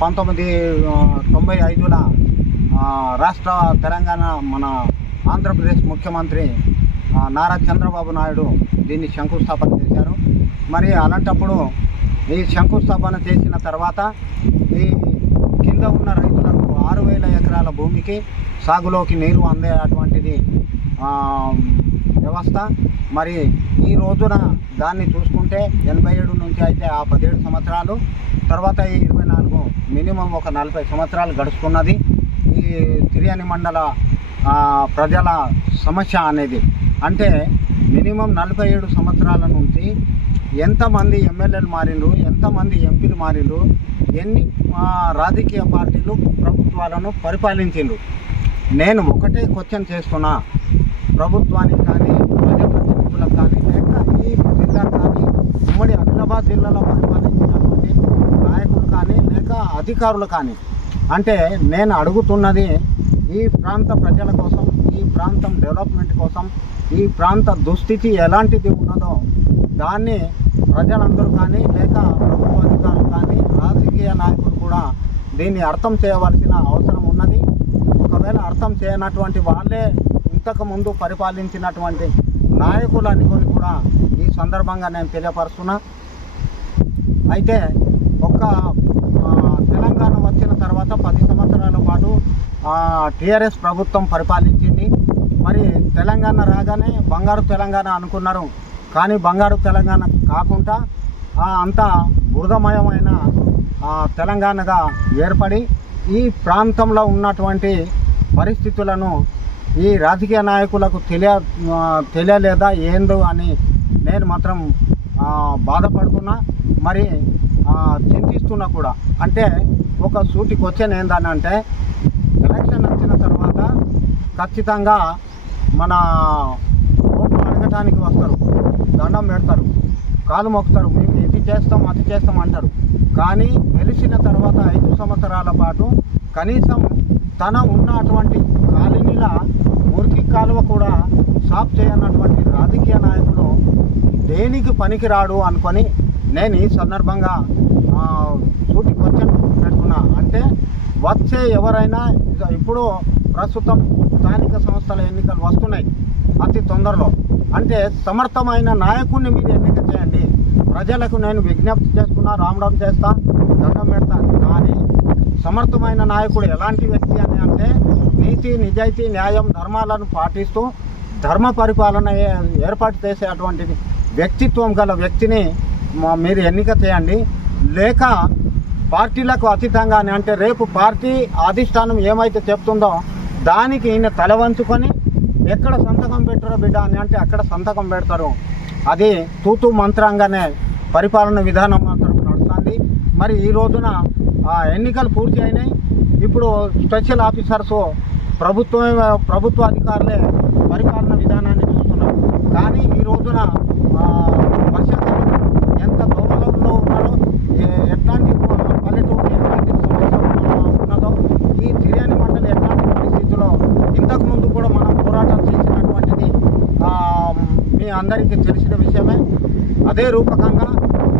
పంతొమ్మిది తొంభై ఐదుల రాష్ట్ర తెలంగాణ మన ఆంధ్రప్రదేశ్ ముఖ్యమంత్రి నారా చంద్రబాబు నాయుడు దీన్ని శంకుస్థాపన చేశారు. మరి అలాంటప్పుడు ఈ శంకుస్థాపన చేసిన తర్వాత ఈ కింద ఉన్న రైతులకు ఆరు వేల ఎకరాల భూమికి సాగులోకి నీరు అందే అటువంటిది వ్యవస్థ. మరి ఈ రోజున దాన్ని చూసుకుంటే ఎనభై ఏడు నుంచి అయితే ఆ పదిహేడు సంవత్సరాలు తర్వాత ఈ ఇరవై నాలుగు మినిమం ఒక నలభై సంవత్సరాలు గడుస్తున్నది. ఈ తిరియని మండల ప్రజల సమస్య అనేది అంటే మినిమం నలభై ఏడు సంవత్సరాల నుంచి ఎంతమంది ఎమ్మెల్యేలు మారిండ్రు ఎంతమంది ఎంపీలు మారిండ్రు ఎన్ని రాజకీయ పార్టీలు ప్రభుత్వాలను పరిపాలించిండ్రు. నేను ఒకటే క్వశ్చన్ చేస్తున్నా. ప్రభుత్వానికి కానీ కానీ లేక ఈ జిల్లా కానీ ఉమ్మడి ఆదిలాబాద్ జిల్లాలో పరిపాలించినటువంటి నాయకులు కానీ లేక అధికారులు కానీ. అంటే నేను అడుగుతున్నది ఈ ప్రాంత ప్రజల కోసం ఈ ప్రాంతం డెవలప్మెంట్ కోసం ఈ ప్రాంత దుస్థితి ఎలాంటిది ఉన్నదో దాన్ని ప్రజలందరూ కానీ లేక ప్రభుత్వ అధికారులు కానీ రాజకీయ నాయకులు కూడా దీన్ని అర్థం చేయవలసిన అవసరం ఉన్నది. ఒకవేళ అర్థం చేయనటువంటి వాళ్ళే ఇంతకు ముందు పరిపాలించినటువంటి నాయకులు అనుకొని కూడా ఈ సందర్భంగా నేను తెలియపరుస్తున్నా. అయితే ఒక్క తెలంగాణ వచ్చిన తర్వాత పది సంవత్సరాల పాటు టీఆర్ఎస్ ప్రభుత్వం పరిపాలించింది. మరి తెలంగాణ రాగానే బంగారు తెలంగాణ అనుకున్నారు. కానీ బంగారు తెలంగాణ కాకుండా అంతా బురదమయమైన తెలంగాణగా ఏర్పడి ఈ ప్రాంతంలో ఉన్నటువంటి పరిస్థితులను ఈ రాజకీయ నాయకులకు తెలియ తెలియలేదా ఏందో అని నేను మాత్రం బాధపడుతున్నా. మరి చింతిస్తున్నా కూడా. అంటే ఒక సూటి క్వశ్చన్ ఏందనంటే ఎలక్షన్ వచ్చిన తర్వాత ఖచ్చితంగా మన ఓట్లు అడగటానికి వస్తారు. దండం పెడతారు. కాలు మొక్కుతారు మేము ఇది చేస్తాం అది చేస్తాం అంటారు. కానీ గెలిచిన తర్వాత ఐదు సంవత్సరాల పాటు కనీసం తన ఉన్నటువంటి కాలనీల కాలువ కూడా సాఫ్ చేయనటువంటి రాజకీయ నాయకులు దేనికి పనికిరాడు అనుకొని నేను ఈ సందర్భంగా ఆ, సూటి క్వశ్చన్ పెడుతున్నా. అంటే వచ్చే ఎవరైనా ఇప్పుడు ప్రస్తుతం స్థానిక సంస్థల ఎన్నికలు వస్తున్నాయి అతి తొందరలో. అంటే సమర్థమైన నాయకుడిని మీరు ఎన్నిక చేయండి. ప్రజలకు నేను విజ్ఞప్తి చేస్తున్నా రామరామ్ చేస్తా దండం పెడతా. కానీ సమర్థమైన నాయకుడు ఎలాంటి వ్యక్తి అని అంటే నీతి నిజాయితీ న్యాయం ధర్మాలను పాటిస్తూ ధర్మ పరిపాలన ఏ- ఏర్పాటు చేసేటువంటిది వ్యక్తిత్వం గల వ్యక్తిని మీరు ఎన్నిక చేయండి. లేక పార్టీలకు అతీతంగా అని అంటే రేపు పార్టీ అధిష్టానం ఏమైతే చెప్తుందో దానికి ఈయన తల వంచుకొని ఎక్కడ సంతకం పెట్టారో బిడ్డ అని అంటే అక్కడ సంతకం పెడతారు. అది తూతు మంత్రంగానే పరిపాలన విధానం మాత్రం నడుస్తుంది. మరి ఈ రోజున ఆ ఎన్నికలు పూర్తి అయినాయి. ఇప్పుడు స్పెషల్ ఆఫీసర్స్ ప్రభుత్వమే ప్రభుత్వ అధికారులే పరిపాలన విధానాన్ని చూస్తున్నారు. కానీ ఈ రోజున వర్షాకాలం ఎంత దోమలలో ఉన్నారో ఎట్లాంటి పల్లెటూరు ఎట్లాంటి సమస్య ఉన్నదో ఈ తిరియని మండలి ఎట్లాంటి పరిస్థితిలో ఇంతకుముందు కూడా మనం పోరాటం చేసినటువంటిది మీ అందరికీ తెలిసిన విషయమే. అదే రూపకంగా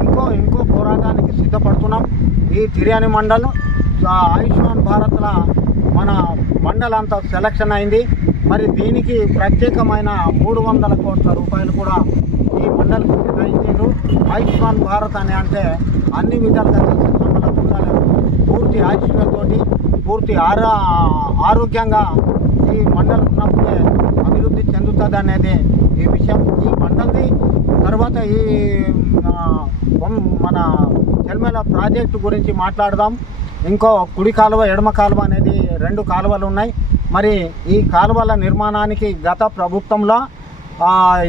ఇంకో ఇంకో పోరాటానికి సిద్ధపడుతున్నాం. ఈ తిరియని మండలం ఆ, ఆయుష్మాన్ భారత్ల మన మండలంతా సెలక్షన్ అయింది. మరి దీనికి ప్రత్యేకమైన మూడు వందల కోట్ల రూపాయలు కూడా ఈ మండలికి కేటాయించారు ఆయుష్మాన్ భారత్ అని అంటే అన్ని విధాలుగా పూర్తి ఆయుష్తోటి పూర్తి ఆరో ఆరోగ్యంగా ఈ మండలం ఉన్నప్పుడే అభివృద్ధి చెందుతుంది అనేది ఈ విషయం. ఈ మండలి తర్వాత ఈ మన చెల్మెల ప్రాజెక్టు గురించి మాట్లాడదాం. ఇంకో కుడి కాలువ ఎడమ కాలువ అనేది రెండు కాలువలు ఉన్నాయి. మరి ఈ కాలువల నిర్మాణానికి గత ప్రభుత్వంలో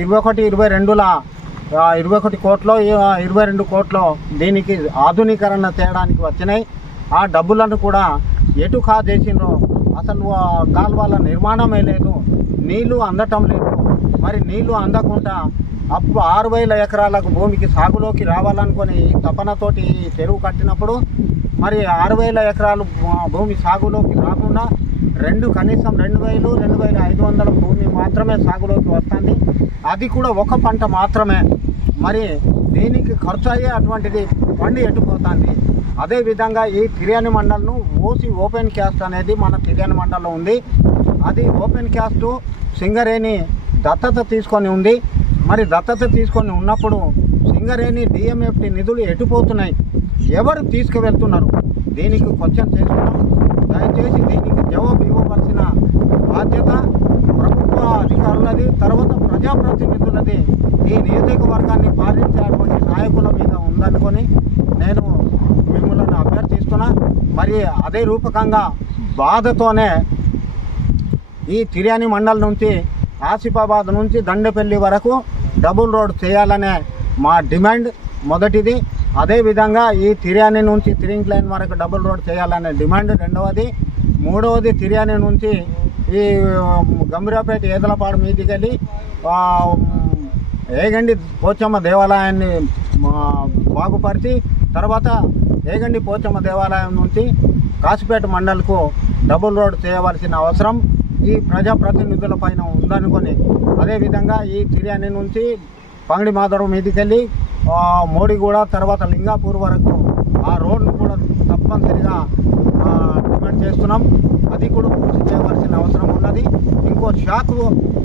ఇరవై ఒకటి ఇరవై రెండుల ఇరవై ఒకటి కోట్లు ఇరవై రెండు కోట్లు దీనికి ఆధునీకరణ చేయడానికి వచ్చినాయి. ఆ డబ్బులను కూడా ఎటు కాజేసిండ్రో అసలు కాలువల నిర్మాణమే లేదు. నీళ్ళు అందటం లేదు. మరి నీళ్ళు అందకుండా అప్పు ఆరు వేల ఎకరాలకు భూమికి సాగులోకి రావాలనుకుని తపనతోటి చెరువు కట్టినప్పుడు మరి ఆరు వేల ఎకరాలు భూమి సాగులోకి రాకుండా రెండు కనీసం రెండు వేలు రెండు వేల ఐదు వందల భూమి మాత్రమే సాగులోకి వస్తుంది. అది కూడా ఒక పంట మాత్రమే. మరి దీనికి ఖర్చు అయ్యే అటువంటిది పండి ఎట్టుపోతుంది అదేవిధంగా ఈ తిర్యాని మండలను ఓసి ఓపెన్ క్యాస్ట్ అనేది మన తిర్యాని మండల్లో ఉంది. అది ఓపెన్ క్యాస్ట్ సింగరేణి దత్తత తీసుకొని ఉంది. మరి దత్తత తీసుకొని ఉన్నప్పుడు సింగరేణి డిఎంఎఫ్టి నిధులు ఎటుపోతున్నాయి ఎవరు తీసుకువెళ్తున్నారు? దీనికి క్వశ్చన్ చేసుకున్నాం దయచేసి దీనికి జవాబు ఇవ్వవలసిన బాధ్యత ప్రభుత్వ అధికారులది తర్వాత ప్రజాప్రతినిధులది. ఈ నియోజకవర్గాన్ని పాలించేటువంటి నాయకుల మీద ఉందనుకొని నేను మిమ్మల్ని అభ్యర్థిస్తున్నా. మరి అదే రూపకంగా బాధతోనే ఈ తిర్యాని మండల్ నుంచి ఆసిఫాబాద్ నుంచి దండపల్లి వరకు డబుల్ రోడ్ చేయాలనే మా డిమాండ్ మొదటిది. అదేవిధంగా ఈ తిర్యాని నుంచి తిరింగ్ లైన్ వరకు డబుల్ రోడ్ చేయాలనే డిమాండ్ రెండవది. మూడవది తిర్యాని నుంచి ఈ గంభీరాపేట ఏదలపాడు మీదికి వెళ్ళి ఏగండి పోచమ్మ దేవాలయాన్ని బాగుపరిచి తర్వాత ఏగండి పోచమ్మ దేవాలయం నుంచి కాసిపేట మండల్కు డబుల్ రోడ్ చేయవలసిన అవసరం ఈ ప్రజాప్రతినిధుల పైన ఉందనుకొని అదేవిధంగా ఈ తిర్యాని నుంచి పంగడి మాధవ మీదికెళ్ళి మోడీ కూడా తర్వాత లింగాపూర్ వరకు ఆ రోడ్ను కూడా తప్పనిసరిగా డిమాండ్ చేస్తున్నాం. అది కూడా పూర్తి చేయవలసిన అవసరం ఉన్నది. ఇంకో షాకు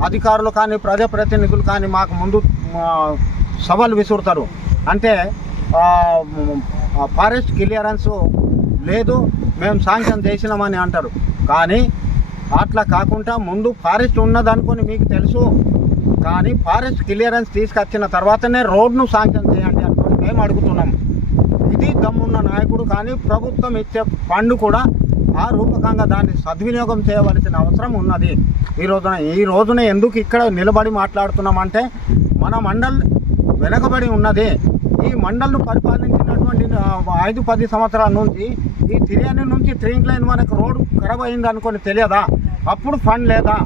అధికారులు కానీ ప్రజాప్రతినిధులు కానీ మాకు ముందు సవాలు సవాల్ విసురుతారు. అంటే ఫారెస్ట్ క్లియరెన్స్ లేదు మేము శాంక్షన్ చేసినామని అంటారు. కానీ అట్లా కాకుండా ముందు ఫారెస్ట్ ఉన్నదనుకొని మీకు తెలుసు కానీ ఫారెస్ట్ క్లియరెన్స్ తీసుకొచ్చిన తర్వాతనే రోడ్ను శాంక్షన్ చేయండి అనుకుని మేము అడుగుతున్నాం ఇది దమ్మున్న నాయకుడు కానీ ప్రభుత్వం ఇచ్చే ఫండ్ కూడా ఆ రూపకంగా దాన్ని సద్వినియోగం చేయవలసిన అవసరం ఉన్నది. ఈ రోజున ఈ రోజున ఎందుకు ఇక్కడ నిలబడి మాట్లాడుతున్నామంటే మన మండల్ వెనకబడి ఉన్నది. ఈ మండల్ను పరిపాలించినటువంటి ఐదు పది సంవత్సరాల నుంచి ఈ తిరియాని నుంచి ట్రైన్ లైన్ వరకు రోడ్డు ఖరాబ్ అయింది అనుకొని తెలియదా? అప్పుడు ఫండ్ లేదా?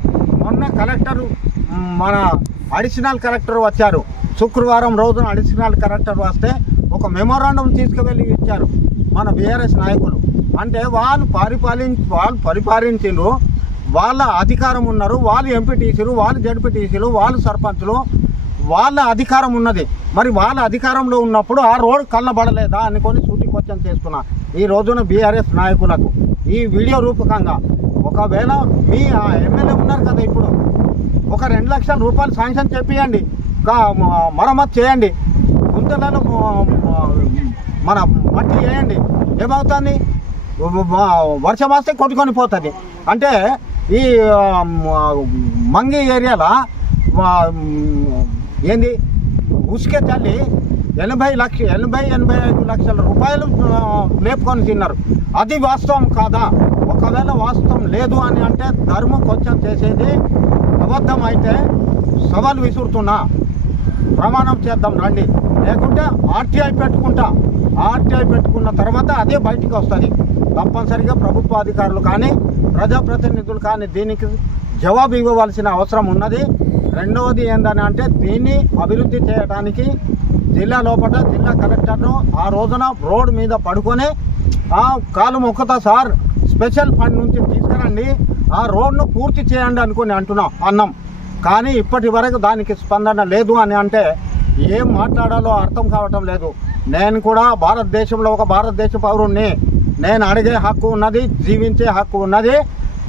మొన్న కలెక్టర్ మన అడిషనల్ కలెక్టర్ వచ్చారు. శుక్రవారం రోజున అడిషనల్ కలెక్టర్ వస్తే ఒక మెమోరాండం తీసుకువెళ్ళి ఇచ్చారు మన బీఆర్ఎస్ నాయకులు. అంటే వాళ్ళు పరిపాలించి వాళ్ళు పరిపాలించారు వాళ్ళ అధికారం ఉన్నారు. వాళ్ళు ఎంపీటీసీలు వాళ్ళు జడ్పీటీసీలు వాళ్ళు సర్పంచులు. వాళ్ళ అధికారం ఉన్నది. మరి వాళ్ళ అధికారంలో ఉన్నప్పుడు ఆ రోడ్డు కళ్ళబడలేదా అనుకొని సూటి క్వశ్చన్ చేస్తున్నా ఈ రోజున బీఆర్ఎస్ నాయకులకు. ఈ వీడియో రూపకంగా. ఒకవేళ మీ ఆ ఎమ్మెల్యే ఉన్నారు కదా ఇప్పుడు. ఒక రెండు లక్షల రూపాయలు శాంక్షన్ చేపియండి మరమ్మతు చేయండి. గుంతలలో మన మట్టి వేయండి. ఏమవుతుంది? వర్షం వస్తే కొట్టుకొని పోతుంది. అంటే ఈ మంగి ఏరియాలో ఏంది? ఉసుకే తల్లి ఎనభై లక్ష ఎనభై ఎనభై ఐదు లక్షల రూపాయలు లేపుకొని తిన్నారు. అది వాస్తవం కాదా? ఒకవేళ వాస్తవం లేదు అని అంటే ధర్మం కొంచెం చేసేది అబద్ధం అయితే సవాల్ విసురుతున్నా ప్రమాణం చేద్దాం రండి. లేకుంటే ఆర్టీఐ పెట్టుకుంటా. ఆర్టీఐ పెట్టుకున్న తర్వాత అదే బయటికి వస్తుంది. తప్పనిసరిగా ప్రభుత్వ అధికారులు కానీ ప్రజాప్రతినిధులు కానీ దీనికి జవాబు ఇవ్వవలసిన అవసరం ఉన్నది. రెండవది ఏందని అంటే దీన్ని అభివృద్ధి చేయడానికి జిల్లా లోపల జిల్లా కలెక్టర్ను ఆ రోజున రోడ్ మీద పడుకొని ఆ కాలు మొక్కుతా సార్ స్పెషల్ ఫండ్ నుంచి తీసుకురండి. ఆ రోడ్ను పూర్తి చేయండి అనుకుని అంటున్నాం అన్నాం. కానీ ఇప్పటి వరకు దానికి స్పందన లేదు అని అంటే ఏం మాట్లాడాలో అర్థం కావటం లేదు. నేను కూడా భారతదేశంలో ఒక భారతదేశ పౌరుణ్ణి. నేను అడిగే హక్కు ఉన్నది జీవించే హక్కు ఉన్నది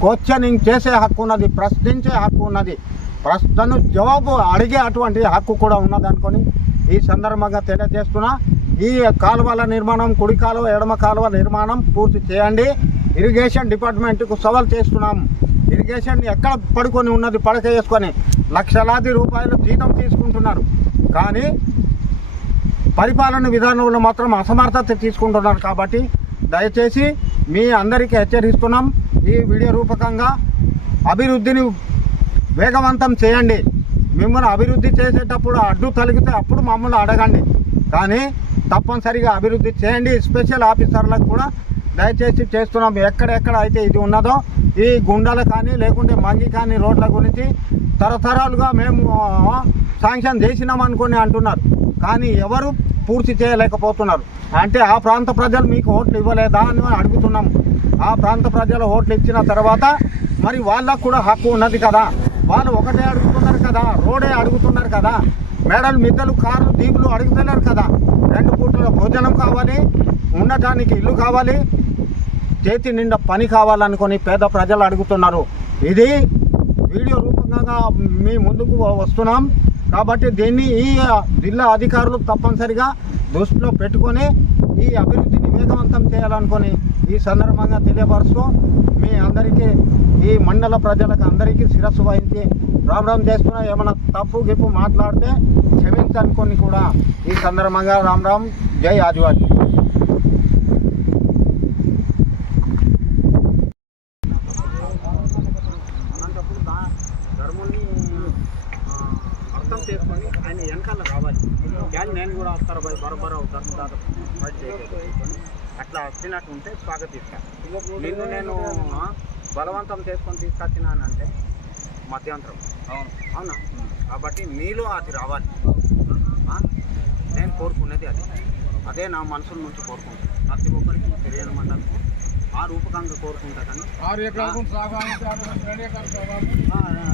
క్వశ్చనింగ్ చేసే హక్కు ఉన్నది ప్రశ్నించే హక్కు ఉన్నది. ప్రశ్నను జవాబు అడిగే అటువంటి హక్కు కూడా ఉన్నది ఈ సందర్భంగా తెలియజేస్తున్నా. ఈ కాలువల నిర్మాణం కుడి కాలువ ఎడమ కాలువ నిర్మాణం పూర్తి చేయండి. ఇరిగేషన్ డిపార్ట్మెంట్కు సవాల్ చేస్తున్నాం. ఇరిగేషన్ ఎక్కడ పడుకొని ఉన్నది పడక వేసుకొని లక్షలాది రూపాయలు జీతం తీసుకుంటున్నారు. కానీ పరిపాలన విధానంలో మాత్రం అసమర్థత తీసుకుంటున్నారు కాబట్టి దయచేసి మీ అందరికీ హెచ్చరిస్తున్నాం. ఈ వీడియో రూపకంగా అభివృద్ధిని వేగవంతం చేయండి. మిమ్మల్ని అభివృద్ధి చేసేటప్పుడు అడ్డు తొలగితే అప్పుడు మమ్మల్ని అడగండి. కానీ తప్పనిసరిగా అభివృద్ధి చేయండి. స్పెషల్ ఆఫీసర్లకు కూడా దయచేసి చేస్తున్నాం. ఎక్కడెక్కడ అయితే ఇది ఉన్నదో ఈ గుండెలు కానీ లేకుంటే మంగి కానీ రోడ్ల గురించి తరతరాలుగా మేము శాంక్షన్ చేసినాం అనుకుని అంటున్నారు. కానీ ఎవరు పూర్తి చేయలేకపోతున్నారు. అంటే ఆ ప్రాంత ప్రజలు మీకు ఓట్లు ఇవ్వలేదా అని అడుగుతున్నాం. ఆ ప్రాంత ప్రజలు ఓట్లు ఇచ్చిన తర్వాత మరి వాళ్ళకు కూడా హక్కు ఉన్నది కదా. వాళ్ళు ఒకటే అడుగుతున్నారు కదా రోడే అడుగుతున్నారు కదా. మేడలు మిద్దలు కార్లు దీపులు అడుగుతున్నారు కదా. రెండు పూటల భోజనం కావాలి ఉండటానికి ఇల్లు కావాలి చేతి నిండా పని కావాలనుకొని పేద ప్రజలు అడుగుతున్నారు. ఇది వీడియో రూపంగా మీ ముందుకు వస్తున్నాం. కాబట్టి దీన్ని ఈ జిల్లా అధికారులు తప్పనిసరిగా దృష్టిలో పెట్టుకొని ఈ అభివృద్ధిని వేగవంతం చేయాలనుకొని ఈ సందర్భంగా తెలియపరుస్తూ మీ అందరికీ ఈ మండల ప్రజలకు అందరికీ శిరస్సు వహించి రామ్ రామ్ చేస్తున్నా ఏమైనా తప్పు గిప్పు మాట్లాడితే క్షమించనుకొని కూడా ఈ సందర్భంగా రామ్ రామ్ జై ఆదివాసీ అలాంటప్పుడు దా ధర్మాన్ని ఆ, అర్థం చేసుకొని ఆయన వెనకాల రావాలి కానీ నేను కూడా వస్తారు బాయ్ బరోబర్ ధర్మ దాత ఫైట్ చేయకపోతే వచ్చినట్టు ఉంటే స్వాగతిస్తాను నిన్ను నేను బలవంతం చేసుకొని తీసుకొచ్చినానంటే మధ్యంతరం. అవును. అవునా? కాబట్టి మీలో అది రావాలి? నేను కోరుకునేది అది. అదే నా మనసుల నుంచి కోరుకుంటాను ప్రతి ఒక్కరికి తెలియని మండలకు ఆ రూపకంగా కోరుకుంటా కానీ.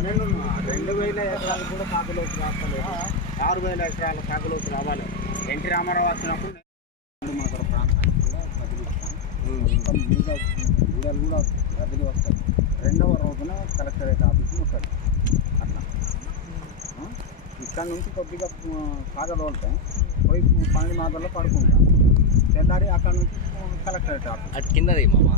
రెండు రెండు వేల ఎకరాలు కూడా సాగులోకి రాస్తలేదు ఆరు వేల ఎకరాల సాగులోకి రావాలి. ఎన్టీ రామారావు వచ్చినప్పుడు నేను మాకు ప్రాంతానికి కూడా బదిలిస్తాను మొత్తం మీద గూడలు కూడా బదిలీ వస్తాయి రెండవ రోజున కలెక్టరేట్ ఆఫీస్ ఉంటుంది అట్లా ఇక్కడ నుంచి కొద్దిగా సాగదోలుతాం పోయి పని మాదల్లో పడుకుంటాం తెల్లారి అక్కడ నుంచి కలెక్టరేట్ ఆఫీస్ అటు కిందది మామ.